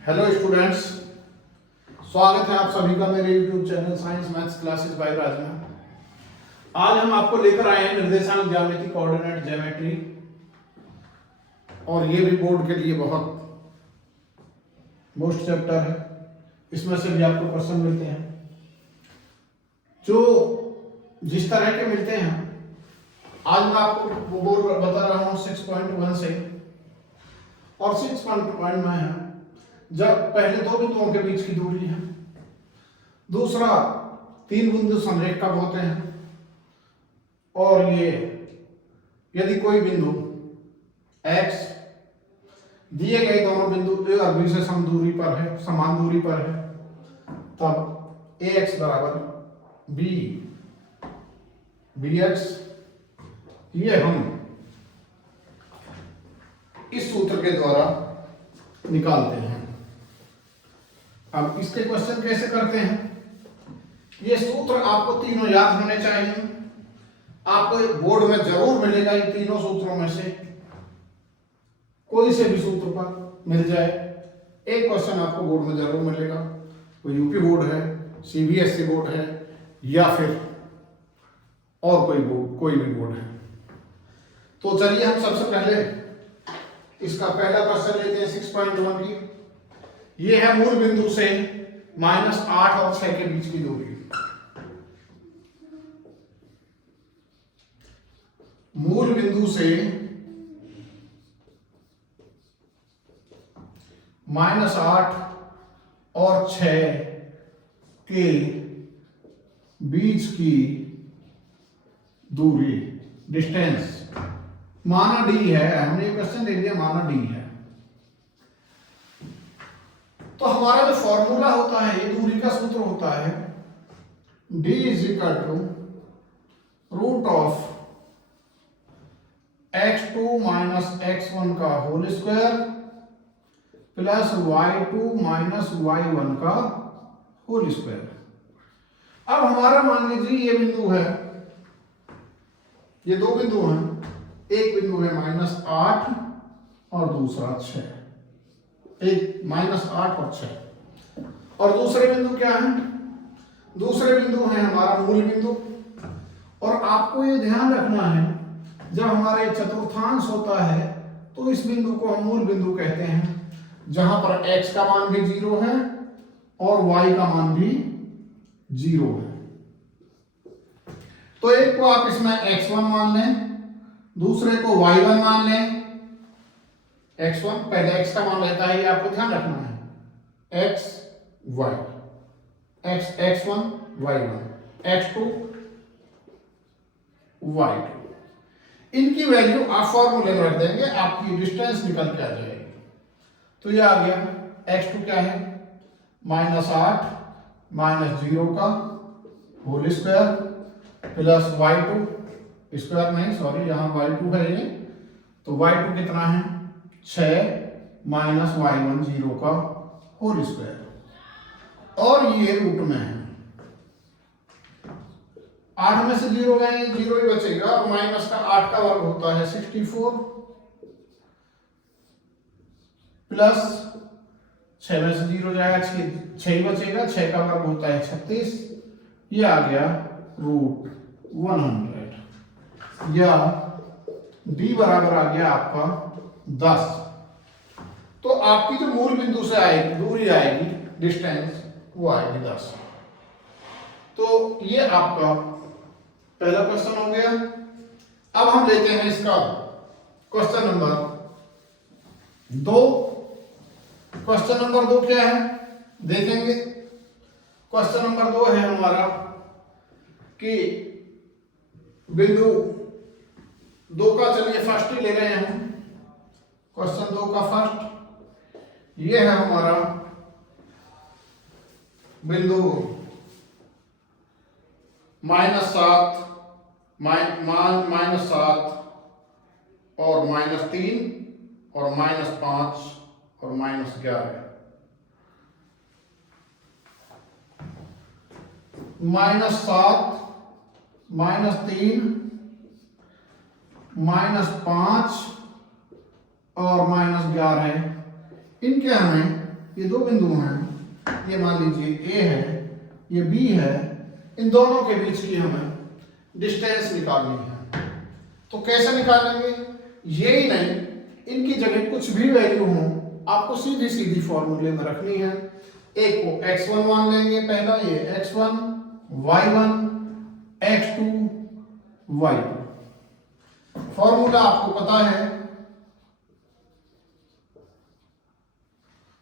Hello students, स्वागत है आप सभी का मेरे YouTube channel science maths classes by Raj में। आज हम आपको लेकर आए हैं निर्देशांक ज्यामिति, कोऑर्डिनेट ज्योमेट्री, और ये भी बोर्ड के लिए बहुत मोस्ट चैप्टर है। इसमें से भी आपको क्वेश्चन मिलते हैं जो जिस तरह के मिलते हैं। आज मैं आपको बोर्ड बता रहा हूँ 6.1 से, और 6.1 में है जब पहले दो बिंदुओं के बीच की दूरी है, दूसरा तीन बिंदु संरेखक होते हैं, और ये यदि कोई बिंदु x दिए गए दोनों बिंदु a और b से समान दूरी पर है, तब ax बराबर b bx, ये हम इस सूत्र के द्वारा निकालते हैं। अब इसके क्वेश्चन कैसे करते हैं, ये सूत्र आपको तीनों याद होने चाहिए। आपको बोर्ड में जरूर मिलेगा इन तीनों सूत्रों में से कोई से भी सूत्र पर मिल जाए। एक क्वेश्चन आपको बोर्ड में जरूर मिलेगा, कोई यूपी बोर्ड है, सीबीएसई बोर्ड है, या फिर और कोई भी बोर्ड है। तो चलिए हम सबसे पहले इसका पहला क्वेश्चन लेते हैं 6.1 की। ये है मूल बिंदु से -8 और 6 के बीच की दूरी। मूल बिंदु से -8 और 6 के बीच की दूरी, डिस्टेंस माना d है। हमने ये क्वेश्चन ले लिया, माना d है। तो हमारा जो फॉर्मूला होता है, ये दूरी का सूत्र होता है d √of x2 - x1 का whole square plus y2 - y1 का होल स्क्वायर। अब हमारा मान लीजिए ये बिंदु है, ये दो बिंदु हैं, एक बिंदु है -8 और दूसरा 6। एक -8 और 6, और दूसरे बिंदु क्या है? दूसरे बिंदु है हमारा मूल बिंदु। और आपको ये ध्यान रखना है, जब हमारा ये चतुर्थांश होता है तो इस बिंदु को हम मूल बिंदु कहते हैं, जहां पर x का मान भी 0 है और y का मान भी 0 है। तो एक को आप इसमें x1 मान लें, दूसरे को y1 मान लें। x1 पहले x का मान रहता है, ये आपको ध्यान रखना है, x y, x1 y1, x2 y2। इनकी वैल्यू आप फॉर्मूले में रख देंगे, आपकी डिस्टेंस निकल के आ जाएगी। तो ये आ गया x2 क्या है, -8 - 0 का whole square plus y2 square नहीं, सॉरी, यहाँ y2 है ये, तो y2 कितना है 6 - y1 0 का होल स्क्वायर, और ये रूट में है। 8 में से 0 गए, 0 ही बचेगा, और माइनस का 8 का वर्ग होता है 64 प्लस 6 में से 0 जाएगा, 6 ही बचेगा, 6 का वर्ग होता है 36। ये आ गया √100, या d बराबर आ गया आपका 10। तो आपकी जो मूल बिंदु से आएगी दूरी आएगी, डिस्टेंस, वो आएगी 10। तो ये आपका पहला क्वेश्चन हो गया। अब हम लेते हैं इसका क्वेश्चन नंबर 2। क्वेश्चन नंबर 2 क्या है देखेंगे। क्वेश्चन नंबर 2 है हमारा कि बिंदु 2 का, चलिए फर्स्ट ही ले रहे हैं हम। क्वेश्चन 2 का फर्स्ट ये है हमारा बिंदु -7 और -3 और -5 और -11। -7 -3 -5 और -11, इनके हमें ये दो बिंदु हैं, ये मान लीजिए ए है, ये बी है, इन दोनों के बीच की हमें डिस्टेंस निकालनी है। तो कैसे निकालेंगे? ये ही नहीं, इनकी जगह कुछ भी वैल्यू हो आपको सीधी सीधी फॉर्मूले में रखनी है। एक को x1 मान लेंगे पहला, ये x1 y1 x2 y2। Formula आपको पता है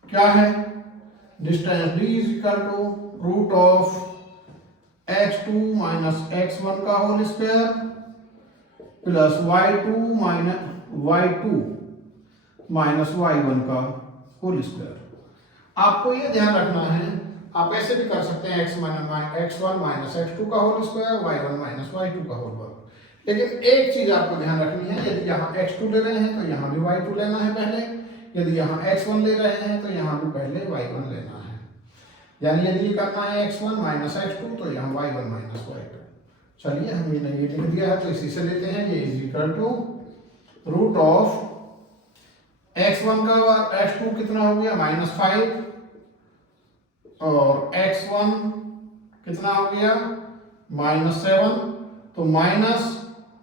क्या है? Distance d is equal to root of x2 minus x1 का whole square plus y2 minus y1 का होल स्क्वायर। आपको ये ध्यान रखना है, आप ऐसे भी कर सकते हैं x1 माइनस x2 का whole square, y1 minus y2 का होल वर्ग। लेकिन एक चीज आपको ध्यान रखनी है, यदि यहाँ x2 ले रहे हैं तो यहाँ भी y2 लेना है पहले, यदि यहाँ x1 ले रहे हैं तो यहाँ भी पहले y1 लेना है। यानी यदि ये करना है x1 माइनस x2 तो यहाँ y1 माइनस y2। चलिए हमने ये लिख दिया है तो इसी से लेते हैं, ये is equal to root of x1 का x2 कितना हो गया -5 और x1 कितना हो गया -7। तो माइनस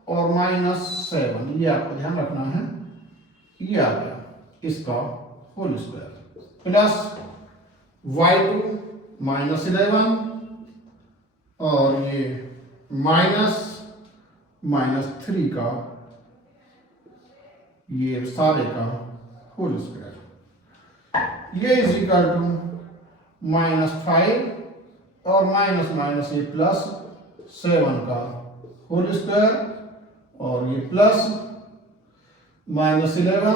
और -7 ये आपको ध्यान रखना है, ये आ गया इसका होल स्क्वायर प्लस y2 -11 और ये -3 का ये सारे का होल स्क्वायर। ये इज इक्वल टू -5 और माइनस ये +7 का होल स्क्वायर और ये प्लस -11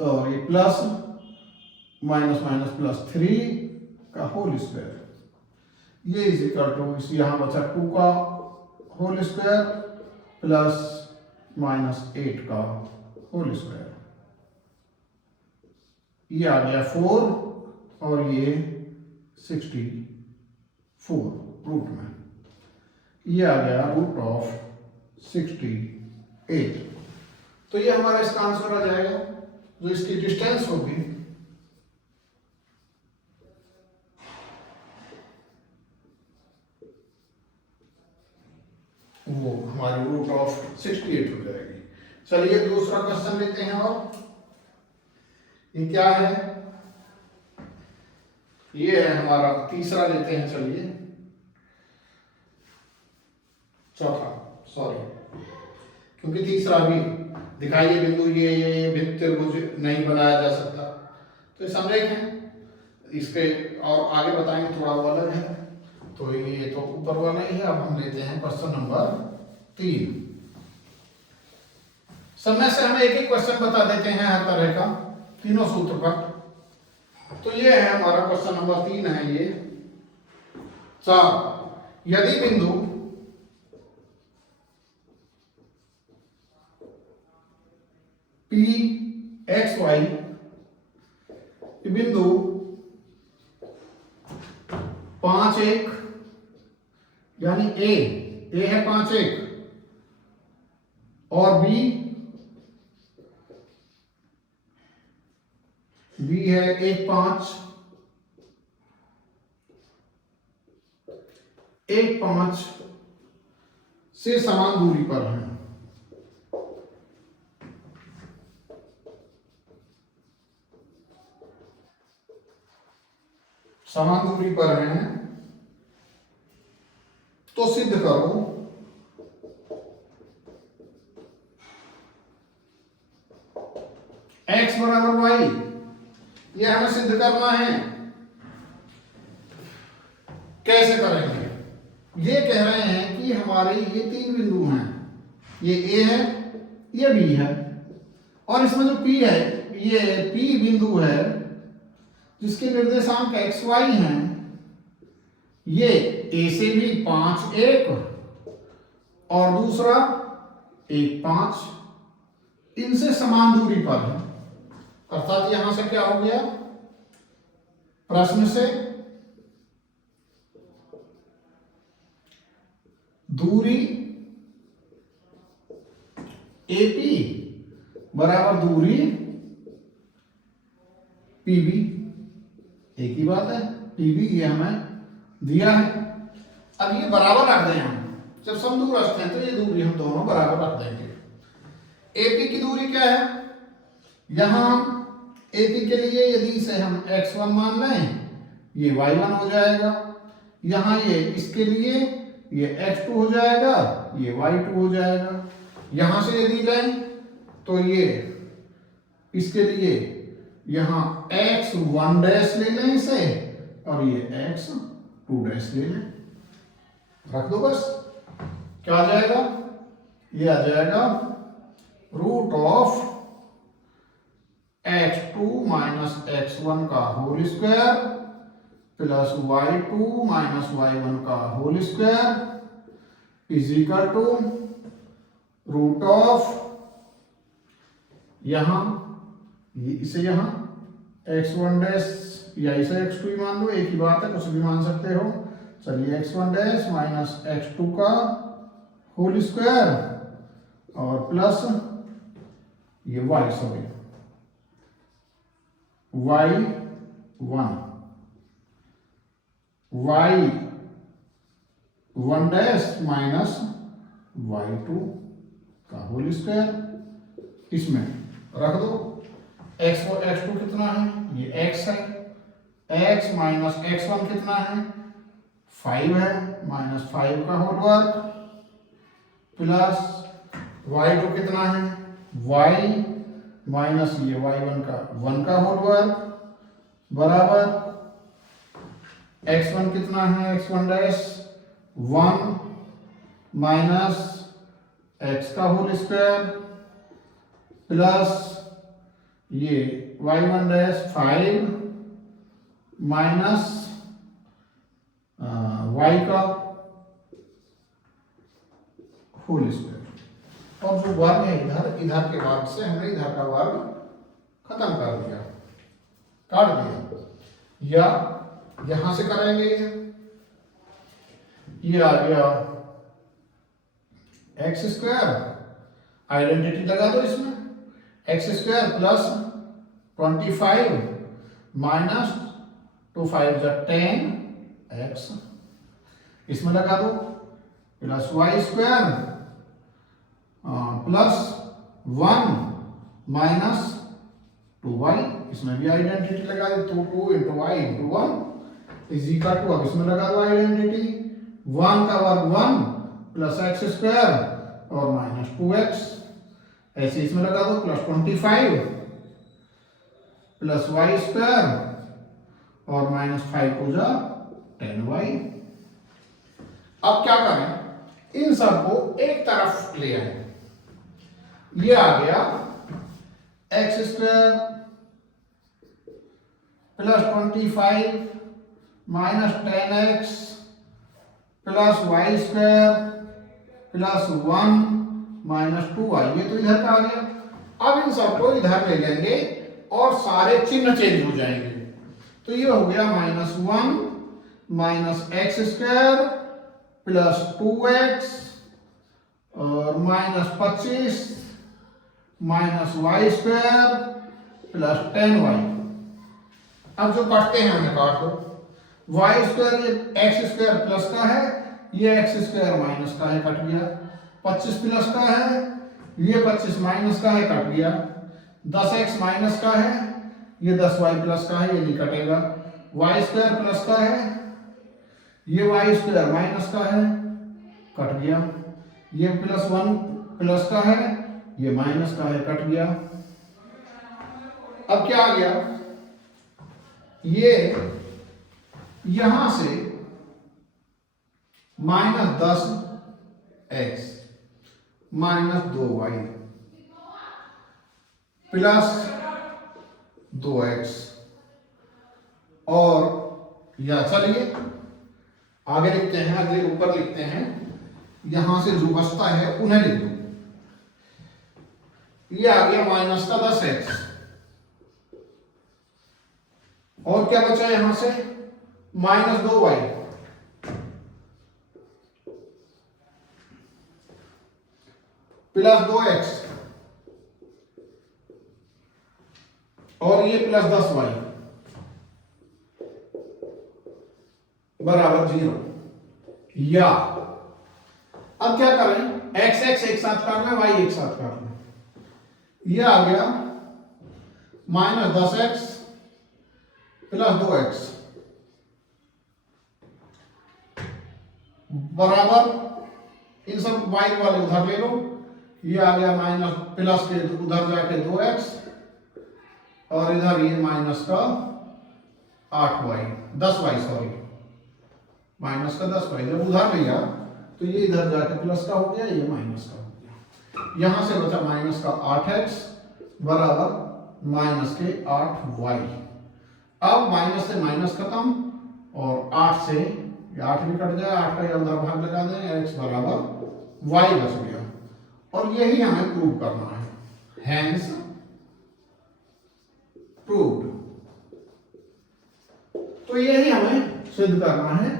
और ये प्लस +3 का होल स्क्वायर। ये इज इक्वल टू इस यहाँ बचा 2 का होल स्क्वायर प्लस -8 का होल स्क्वायर। ये आ गया 4 और ये 64 रूट में, ये आ गया रूट ऑफ 68। तो ये हमारा इसका आंसर आ जाएगा। जो इसकी डिस्टेंस होगी वो हमारी रूट ऑफ 68 हो जाएगी। चलिए दूसरा क्वेश्चन लेते हैं। और ये क्या है? ये है हमारा तीसरा लेते हैं। चलिए चौथा, सॉरी, क्योंकि तीसरा भी दिखाइए बिंदु ये त्रिभुज नहीं बनाया जा सकता, तो ये समझेंगे। इसके और आगे बताएंगे, थोड़ा वो अलग है। तो ये तो ऊपर वाला ही है। अब हम लेते हैं क्वेश्चन नंबर 3। समय से हमें एक एक क्वेश्चन बता देते हैं हर तरह का, तीनों सूत्र पर। तो ये है हमारा क्वेश्चन नंबर 3 है ये 4। यदि बिंदु P x y बिंदु 5 1 यानी ए है 5 1 और बी है 1 5 से समान दूरी पर है। समान दूरी पर हैं तो सिद्ध करो x बराबर y। ये हमें सिद्ध करना है। कैसे करेंगे? ये कह रहे हैं कि हमारे ये 3 बिंदु हैं, ये A है, ये B है, और इसमें जो P है, ये P बिंदु है जिसके निर्देशांक x y हैं। ये A से भी 5 1 और दूसरा 1 5, इनसे समान दूरी पर है। अर्थात यहां से क्या हो गया? प्रश्न से दूरी AP बराबर दूरी पी बी, एक ही बात है, पी बी ये हमें दिया है। अब ये बराबर रख दें हम, जब समदूरस्थ हैं तो ये दूरी हम दोनों बराबर रख देंगे। एपी की दूरी क्या है, यहां एपी के लिए यदि इसे हम x1 मान लें ये y1 हो जाएगा, यहां ये इसके लिए ये x2 हो जाएगा, ये y2 हो जाएगा। यहां से यदि लें तो ये इसके लिए यहां x1 डैश ले लें इसे, और ये x2 डैश ले लें, रख दो बस। क्या आ जाएगा, ये आ जाएगा root of x2 minus x1 का whole square plus y2 minus y1 का whole square is equal to root of, यहां इसे यहां x1 डैश या इसे x2 ही मान लो, एक ही बात है, कुछ भी मान सकते हो। चलिए x1 डैश माइनस x2 का होल स्क्वायर और प्लस ये y, sorry y1 dash minus y2 का होल स्क्वायर, इसमें रख दो। x2 कितना है, ये x है, x माइनस x1 कितना है 5 है, माइनस 5 का होल वर्ग प्लस y2 कितना है y माइनस ये y1 का 1 का होल वर्ग बराबर x1 कितना है x1 डैश 1 माइनस x का होल स्क्वायर प्लस ये y1 डैश 5 माइनस y का होल स्क्वायर, और जो वर्ग है इधर के वर्ग से हमने इधर का वर्ग खत्म कर दिया, काट दिया, या यहां से करेंगे, ये आ गया एक्स स्क्वायर, आइडेंटिटी लगा दो इसमें, x square plus 25 minus 2 5 10 x, इसमें लगा दो plus y square plus 1 minus 2y, इसमें भी आइडेंटिटी लगा दे, 2 into y into 1 is equal to, अब इसमें लगा दो आइडेंटिटी, 1 का वर्ग 1 प्लस एक्स स्क्वायर और माइनस 2x, ऐसे इसमें लगा दो प्लस 25 प्लस वाई स्क्वायर और माइनस 5 हो जा 10y। अब क्या करें, इन सबको एक तरफ ले आए, ये आ गया x square plus 25 minus 10x plus y square plus 1 minus 2y, ये तो इधर का आ गया। अब इन सबको इधर ले लेंगे और सारे चिन्ह चेंज हो जाएंगे, तो ये हो गया -1 minus x square plus 2x और minus 25 minus y square plus 10y। अब जो काटते हैं हमें काट दो, वाई स्क्वायर ये एक्स स्क्वायर प्लस का है, ये एक्स स्क्वायर माइनस का है, कट गया, 25 प्लस का है, ये 25 माइनस का है, कट गया, 10x माइनस का है, ये 10y प्लस का है, ये नहीं कटेगा, वाई स्क्वायर प्लस का है, ये वाई स्क्वायर माइनस का है, कट गया, ये प्लस 1 प्लस का है, ये माइनस का है, कट गया। अब क्या आ गया, ये यहां से -10x minus 2y plus 2x, और या चलिए आगे लिखते हैं, अगले ऊपर लिखते हैं, यहां से जो बचता है उन्हें लिख दो, ये आ गया माइनस का 10x, और क्या बचा यहां से माइनस 2y प्लस 2x और ये प्लस 10y, 0, या अब क्या करें, एक्स एक्स एक साथ करना है, वाई एक साथ करना है, ये आ गया -10x प्लस 2x बराबर, इन सब वाई वाले उधर ले लो, ये आ गया माइनस प्लस के उधर जाके 2x और इधर ये माइनस का 8y 10y, सॉरी माइनस का 10y, जब उधर लिया तो ये इधर जाके प्लस का हो गया, ये माइनस का हो गया, यहां से बचा माइनस का 8x बराबर माइनस के 8y। अब माइनस से माइनस खत्म और 8 से 8 भी कट जाए, 8 का ये उधर भाग लगा दें, x बराबर y बच गया, और यही हमें प्रूव करना है, हैंस प्रूव्ड। तो यही हमें सिद्ध करना है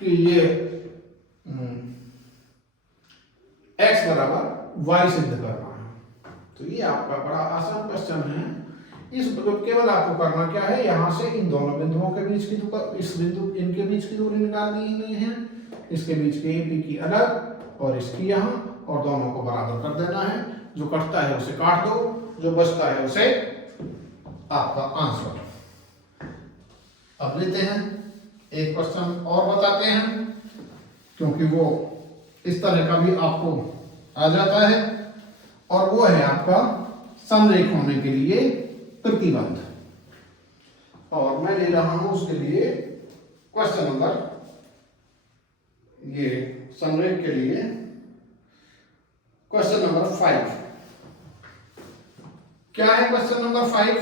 कि ये x बराबर y सिद्ध करना है। तो ये आपका बड़ा आसान क्वेश्चन है। इस केवल आपको करना क्या है, यहां से इन दोनों बिंदुओं के बीच की इस बिंदु इनके बीच की दूरी निकालनी है, इसके बीच के AP की अलग और इसकी यहां, और दोनों को बराबर कर देना है, जो कटता है उसे काट दो, जो बचता है उसे आपका आंसर। अब लेते हैं एक क्वेश्चन और बताते हैं, क्योंकि वो इस तरह का भी आपको आ जाता है, और वो है आपका समरेख होने के लिए प्रतिबंध। और मैं ले रहा हूं उसके लिए क्वेश्चन नंबर, ये समरेख के लिए क्वेश्चन नंबर 5। क्या है क्वेश्चन नंबर 5?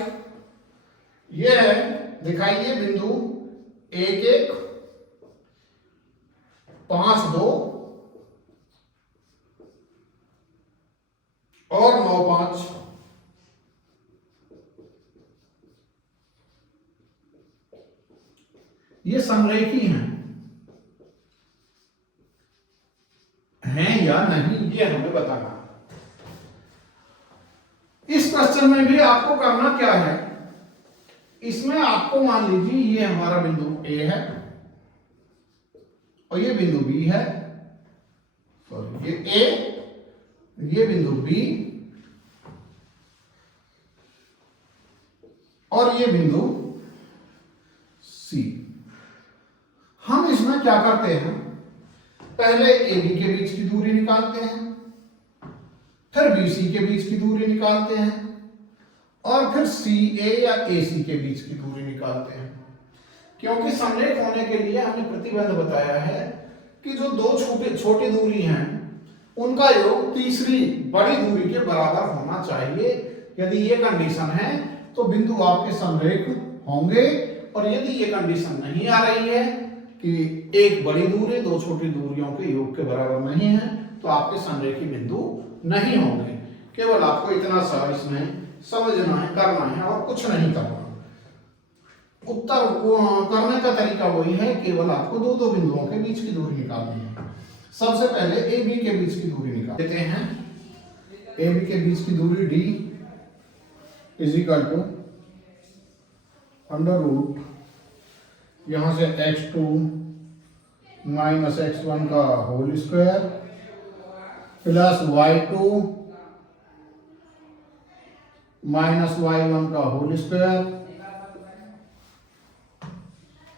ये है, दिखाइए बिंदु 1 1 5 2 और 9 5 ये समरेखी हैं या नहीं, ये हमें बताना। इस क्वेश्चन में भी आपको करना क्या है, इसमें आपको मान लीजिए ये हमारा बिंदु A है और ये बिंदु B है, सॉरी ये A, ये बिंदु B और ये बिंदु C। हम इसमें क्या करते हैं, पहले AB के बीच की दूरी निकालते हैं, फिर BC के बीच की दूरी निकालते हैं, और फिर CA या AC के बीच की दूरी निकालते हैं। क्योंकि समरेख होने के लिए हमने प्रतिबंध बताया है कि जो दो छोटी दूरी हैं उनका योग तीसरी बड़ी दूरी के बराबर होना चाहिए। यदि ये कंडीशन है तो बिंदु आपके समरेख होंगे, और यदि ये कंडीशन नहीं आ रही है कि एक बड़ी दूरी दो छोटी दूरियों के योग के बराबर नहीं है, तो आपके समरेखी बिंदु नहीं होंगे। केवल आपको इतना सा इसमें समझना है, करना है, और कुछ नहीं करना। उत्तर करने का तरीका वही है, केवल आपको दो दो बिंदुओं के बीच की दूरी निकालनी है। सबसे पहले AB के बीच की दूरी निकाल लेते हैं। AB के बीच की दूरी D is equal to under root, यहां से x2 माइनस x1 का whole square plus y2 minus y1 का होल स्क्वायर,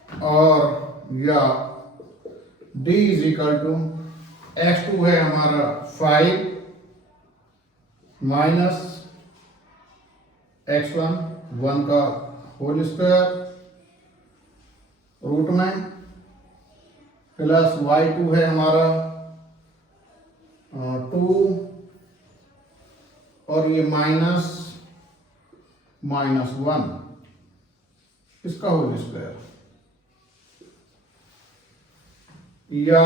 और या d is equal to x2 है हमारा 5 माइनस x1 1 का होल स्क्वायर रूट में, प्लस y2 है हमारा 2 और ये माइनस 1 इसका होल स्क्वायर, या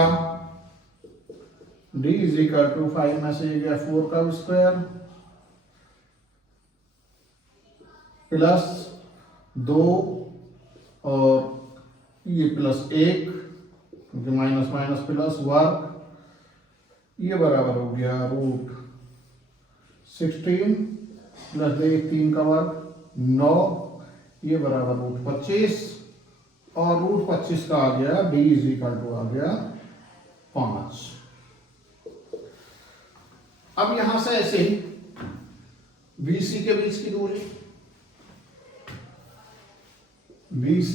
d इज इक्वल टू 5 में से गया 4 का स्क्वायर प्लस 2 और ये प्लस 1 क्योंकि माइनस माइनस प्लस वर्ग, ये बराबर हो गया रूट 16 प्लस 3 का वर्ग 9, ये बराबर रूट 25, और रूट 25 का आ गया b इज इक्वल टू आ गया 5। अब यहां से ऐसे ही BC के बीच की दूरी, BC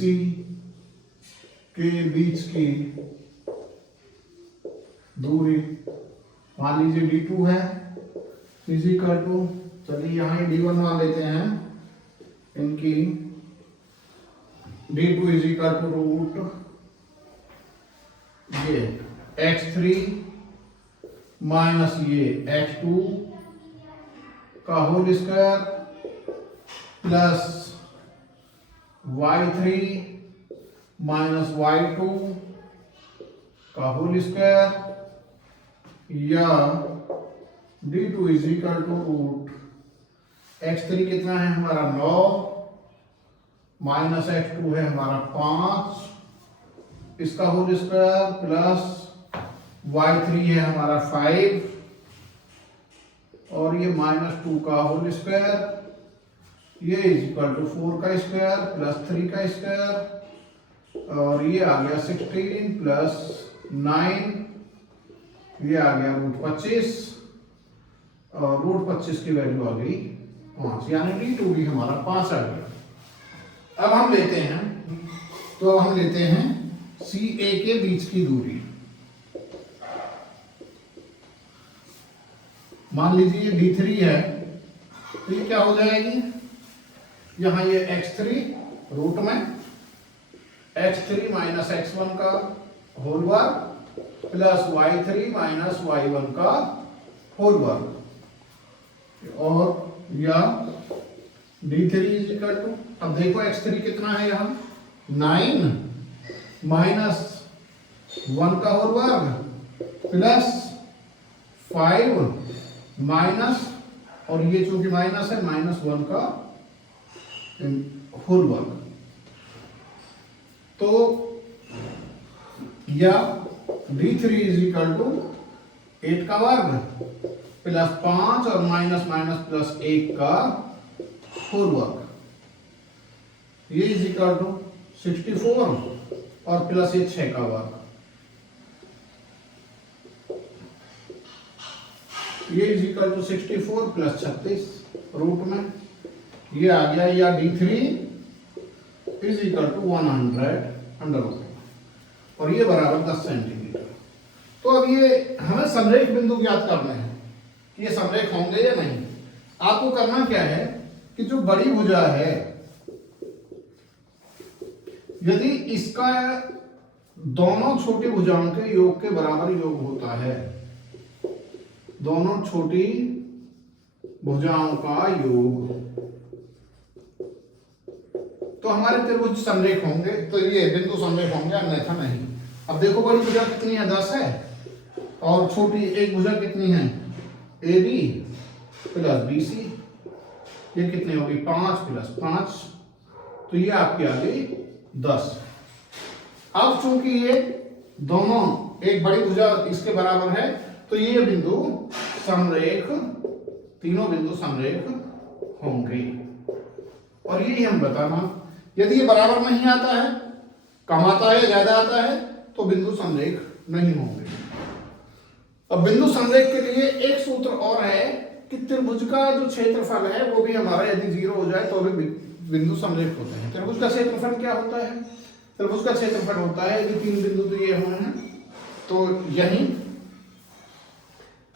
के बीच की दूरी मान लीजिए D2 है, इज इक्वल टू, चलिए यहाँ ही D1 मान लेते हैं, इनकी D2 is equal to root ये x3 माइनस ये x2 का whole square plus y3 minus y2 का होल स्क्वायर, या D2 is equal to root x3 कितना है हमारा 9 माइनस x2 है हमारा 5, इसका होल स्क्वायर प्लस y3 है हमारा 5 और ये -2 का होल स्क्वायर, ये इज इक्वल टू 4 का स्क्वायर प्लस 3 का स्क्वायर और ये आ गया 16 प्लस 9, ये आ गया रूट 25 और रूट 25 की वैल्यू आ गई 5, यानी D2 भी हमारा 5 आ गया। अब हम लेते हैं, तो हम लेते हैं CA के बीच की दूरी, मान लीजिए D3 है, तो ये क्या हो जाएगी, यहां ये x3 रूट में x3 माइनस x1 का होल वर्ग प्लस y3 माइनस y1 का होल वर्ग, और या D3 इज इक्वल टू, अब देखो x3 कितना है यहाँ 9 माइनस 1 का होल वर्ग प्लस 5 माइनस, और ये चूंकि माइनस है -1 का होल वर्ग, तो या D3 इज इक्वल टू 8 का वर्ग प्लस 5 और माइनस माइनस प्लस 1 का होल वर्ग, ये इज इक्वल टू 64 और प्लस ये 6 का वर्ग, ये is equal to 64 plus 36 root में, ये आ गया, या D3 is equal to 100 under root और ये बराबर 10 सेंटीमीटर। तो अब ये हमें समरेख बिंदु ज्ञात करने हैं कि ये समरेख होंगे या नहीं। आपको करना क्या है कि जो बड़ी भुजा है, यदि इसका दोनों छोटी भुजाओं के योग के बराबर योग होता है, दोनों छोटी भुजाओं का योग, तो हमारे त्रिभुज समरेख होंगे, तो ये बिंदु समरेख होंगे, अन्यथा नहीं। अब देखो बड़ी भुजा कितनी है 10 है और छोटी एक भुजा कितनी है AB प्लस BC, ये कितनी होगी 5 प्लस 5, तो ये आपकी आ गई 10। अब चूंकि ये दोनों एक बड़ी भुजा इसके बराबर है, तो ये बिंदु समरेख, तीनों बिंदु समरेख होंगे, और यही हम बताना। यदि ये बराबर नहीं आता है, कम आता है, ज्यादा आता है, तो बिंदु समरेख नहीं होंगे। अब बिंदु समरेख के लिए एक सूत्र और है कि त्रिभुज का जो क्षेत्रफल है वो भी हमारा यदि 0 हो जाए तो भी बिंदु समरेख होते हैं। त्रिभुज का क्षेत्रफल क्या होता है, त्रिभुज का क्षेत्रफल होता है, यदि 3 बिंदु तो ये हुए हैं, तो यही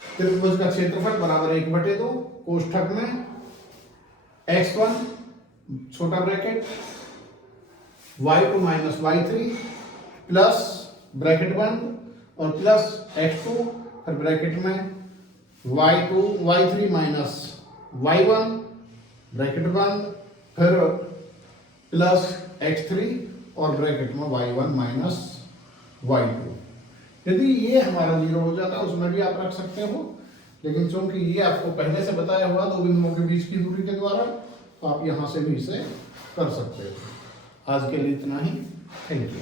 त्रिभुज का क्षेत्रफल बराबर 1/2 कोष्ठक में x1 छोटा bracket y2 minus y3 plus bracket बंद और प्लस x2 फिर ब्रैकेट में y3 माइनस y1 ब्रैकेट बंद फिर प्लस x3 और ब्रैकेट में y1 माइनस y2। यदि ये हमारा 0 हो जाता है उसमें भी आप रख सकते हो, लेकिन चूंकि ये आपको पहले से बताया हुआ दो बिंदुओं के बीच की दूरी के द्वारा, तो आप यहां से भी इसे कर सकते हो। आज के लिए इतना ही, थैंक यू।